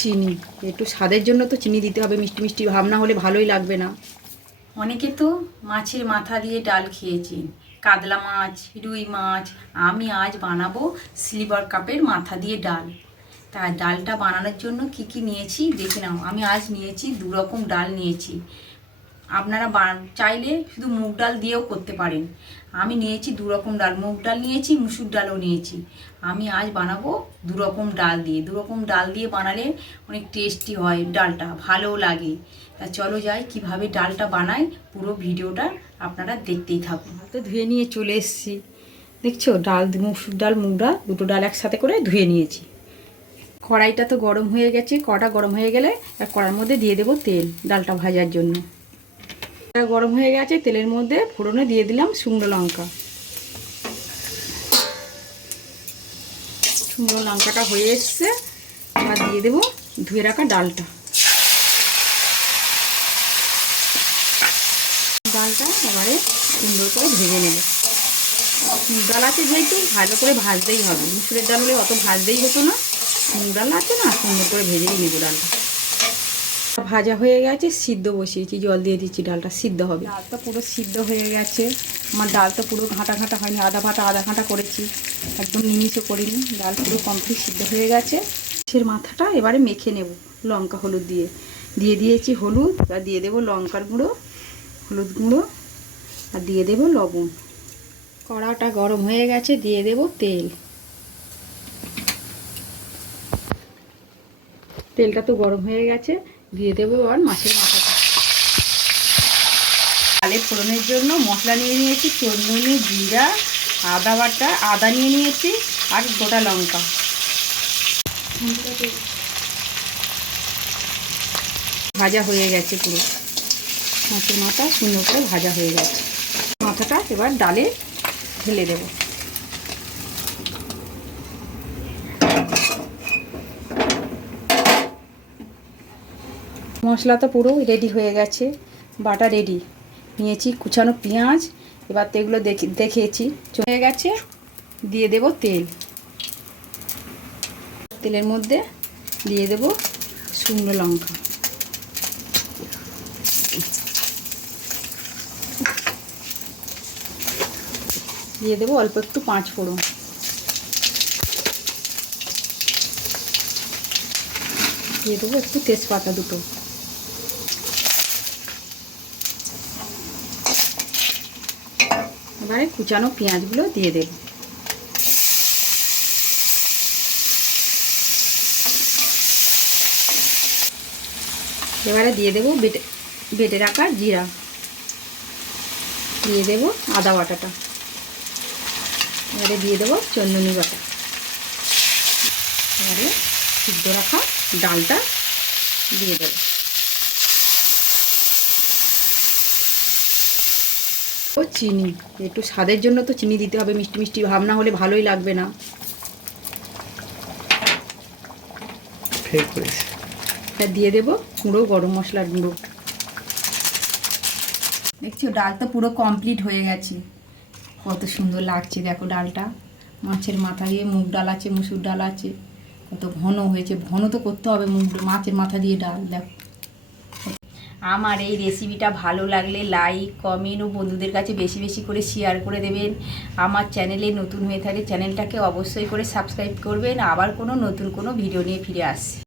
চিনি একটু স্বাদের জন্য তো চিনি দিতে হবে, মিষ্টি মিষ্টি ভাব না হলে ভালোই লাগবে না। অনেকে তো মাছের মাথা দিয়ে ডাল খেয়েছেন, কাতলা মাছ, রুই মাছ। আমি আজ বানাবো সিলভার কাপের মাথা দিয়ে ডাল। তা ডালটা বানানোর জন্য কি কি নিয়েছি দেখে নাও। আমি আজ নিয়েছি 2 রকম ডাল নিয়েছি। আপনারা চাইলে শুধু মুগ ডাল দিয়েও করতে পারেন। আমি নিয়েছি 2 রকম ডাল, মুগ ডাল নিয়েছি, মুসুর ডালও নিয়েছি। আমি আজ বানাবো 2 রকম ডাল দিয়ে। 2 রকম ডাল দিয়ে বানালে অনেক টেস্টি হয়, ডালটা ভালোও লাগে। তা চলো যাই কিভাবে ডালটা বানাই, পুরো ভিডিওটা আপনারা দেখতেই থাকুন। তো ধুয়ে নিয়ে চলে এসেছি, দেখছো ডাল, মুসুর ডাল, মুগ ডাল, দুটো ডাল একসাথে করে ধুয়ে নিয়েছি। কড়াইটা তো গরম হয়ে গেছে, কড়া গরম হয়ে গেলে কড়ার মধ্যে দিয়ে দেবো তেল ডালটা ভাজার জন্য। গরম হয়ে গেছে, তেলের মধ্যে ফোড়নে দিয়ে দিলাম শুকনো লঙ্কা। শুকনো লঙ্কাটা হয়ে এসছে, আর দিয়ে দেবো ধুয়ে রাখা ডালটা। ডালটা এবারে সুন্দর করে ভেজে নেব। মুগ ডাল আছে যেহেতু ভালো করে ভাজতেই হবে, মুসুরের ডাল হলে অত ভাজতেই হতো না। মুগ ডাল আছে না, সুন্দর করে ভেজেই নেব ডালটা। ভাজা হয়ে গেছে, সিদ্ধ বসিয়েছি, জল দিয়ে দিচ্ছি, ডালটা সিদ্ধ হবে। ডালটা পুরো সিদ্ধ হয়ে গেছে আমার, ডালটা পুরো ঘাঁটা ঘাঁটা হয়নি, আধা ঘাঁটা করেছি, একদম নিমিষও করিনি। ডাল পুরো কমপ্লিট সিদ্ধ হয়ে গেছে। মাছের মাথাটা এবারে মেখে নেব লঙ্কা হলুদ দিয়ে। দিয়ে দিয়েছি হলুদ, আর দিয়ে দেবো লঙ্কার গুঁড়ো, হলুদ গুঁড়ো, আর দিয়ে দেবো লবণ। কড়াটা গরম হয়ে গেছে, দিয়ে দেবো তেল। তেলটা তো গরম হয়ে গেছে, দিয়ে দেবো আর মাছের মাথাটা। ডালে ফোড়নের জন্য মশলা নিয়ে নিয়েছি, চন্দনী, জিরা, আদা বাটা, আদা নিয়ে নিয়েছি, আর গোটা লঙ্কা। ভাজা হয়ে গেছে পুরো মাছের মাথা, সুন্দর করে ভাজা হয়ে গেছে। মাথাটা এবার ডালে ঢেলে দেব। মশলা তো পুরো রেডি হয়ে গেছে, বাটা রেডি। নিয়েছি কুচানো পেঁয়াজ, এবার তো এগুলো দেখিয়েছি হয়ে গেছে। দিয়ে দেব তেল, তেলের মধ্যে দিয়ে দেব শুকনো লঙ্কা, দিয়ে দেবো অল্প একটু 5 ফোড়ন, দিয়ে দেবো একটু তেজপাতা দুটো, এবারে কুচানো পেঁয়াজগুলো দিয়ে দেব। এবারে দিয়ে দেবো বেটে রাখা জিরা, দিয়ে দেবো আদা বাটাটা, এবারে দিয়ে দেবো চন্দনী বাটা, এবারে সিদ্ধ রাখা ডালটা দিয়ে দেবো। ও চিনি একটু স্বাদের জন্য তো চিনি দিতে হবে, মিষ্টি মিষ্টি ভাব না হলে ভালোই লাগবে না। দিয়ে দেবো গুঁড়ো, গরম মশলার গুঁড়ো। দেখছো ডাল তো পুরো কমপ্লিট হয়ে গেছে, কত সুন্দর লাগছে দেখো ডালটা। মাছের মাথা দিয়ে মুগ ডাল আছে, মুসুর ডাল আছে, কত ঘন হয়েছে। ঘন তো করতে হবে মাছের মাথা দিয়ে ডাল। দেখো আমার এই রেসিপিটা ভালো লাগলে লাইক, কমেন্ট ও বন্ধুদের কাছে বেশি বেশি করে শেয়ার করে দেবেন। আমার চ্যানেলে নতুন হয়ে থাকে চ্যানেলটাকে অবশ্যই করে সাবস্ক্রাইব করবেন। আবার কোনো নতুন কোনো ভিডিও নিয়ে ফিরে আসছি।